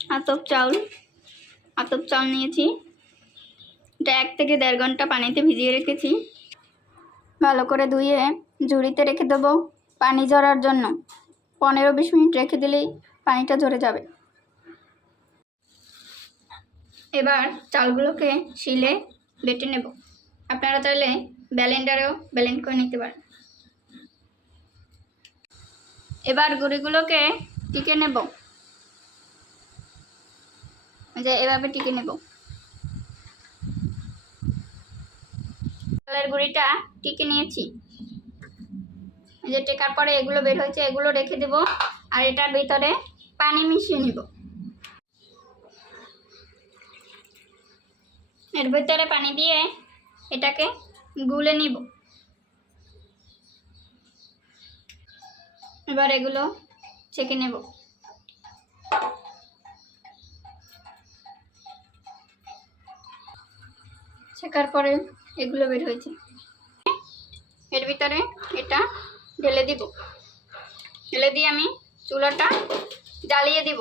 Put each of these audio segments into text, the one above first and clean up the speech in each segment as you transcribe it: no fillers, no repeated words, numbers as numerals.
আতপ চাউল নিয়েছি। এটা 1 থেকে 1.5 ঘন্টা পানিতে ভিজিয়ে রেখেছি। ভালো করে ধুয়ে ঝুড়িতে রেখে দেবো পানি ঝরার জন্য। 15-20 মিনিট রেখে দিলেই পানিটা ঝরে যাবে। এবার চালগুলোকে শিলে বেটে নেব। আপনারা চাইলে ব্লেন্ডারেও ব্লেন্ড করে নিতে পারেন। এবার গুঁড়িগুলোকে টিকে নেব, এভাবে টিকে নেব। চালের গুঁড়িটা টিকে নিয়েছি। টেকার পরে এগুলো বের হয়েছে, এগুলো রেখে দেব। আর এটার ভিতরে পানি মিশিয়ে নিব। এর ভিতরে পানি দিয়ে এটাকে গুলে নিব। এবার এগুলো ছেঁকে নেব। ছেঁকার পরে এগুলো বের হয়েছে, এর ভিতরে এটা ঢেলে দিব। ঢেলে দিয়ে আমি চুলাটা জ্বালিয়ে দিব।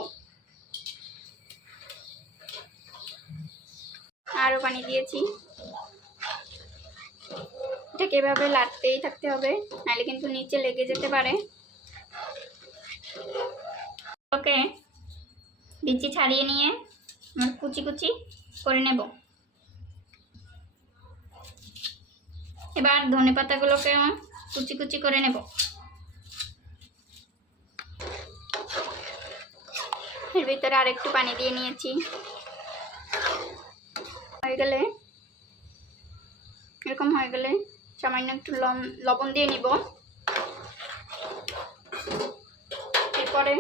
আরও পানি দিয়েছি। এটাকে এভাবে লাড়তেই থাকতে হবে, নাহলে কিন্তু নিচে লেগে যেতে পারে। ওকে বিচি ছাড়িয়ে নিয়ে কুচি কুচি করে নেব। এবার ধনে পাতাগুলোকে কুচি কুচি করে নেব। এর ভিতরে আরেকটু পানি দিয়ে নিয়েছি। এরকম হয়ে গেলে সামান্য একটু লবণ দিয়ে নিব। এরপরে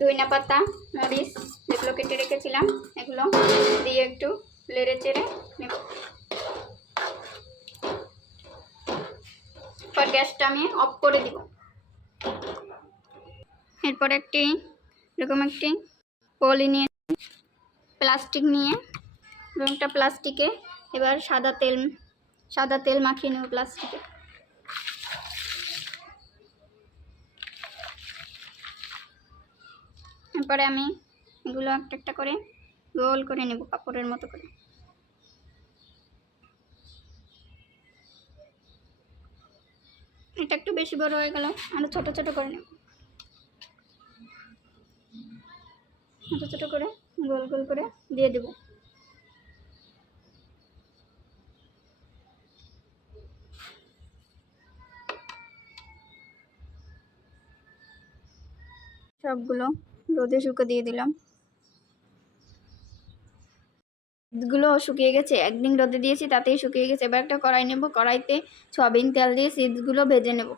ধনিয়া পাতা, মরিচ যেগুলো কেটে রেখেছিলাম এগুলো দিয়ে একটু নেড়ে চেড়ে নেব। এরপর গ্যাসটা আমি অফ করে দিব। এরপর এরকম একটি পলি নিয়ে প্লাস্টিক নিয়ে একটা প্লাস্টিকে এবার সাদা তেল মাখিয়ে নেব প্লাস্টিকে। এরপরে আমি এগুলো একটা একটা করে গোল করে নেব কাপড়ের মতো করে। এটা একটু বেশি বড় হয়ে গেল, আরো ছোট ছোট করে নেব। ছোট ছোট করে গোল গোল করে দিয়ে দেব। সবগুলো রোদে শুকিয়ে দিয়ে দিলাম। সিডসগুলো শুকিয়ে গেছে, একদিন রোদে দিয়েছি তাতেই শুকিয়ে গেছে। এবার একটা কড়াই নেব, কড়াইতে সয়াবিন তেল দিয়ে সিডসগুলো ভেজে নেব।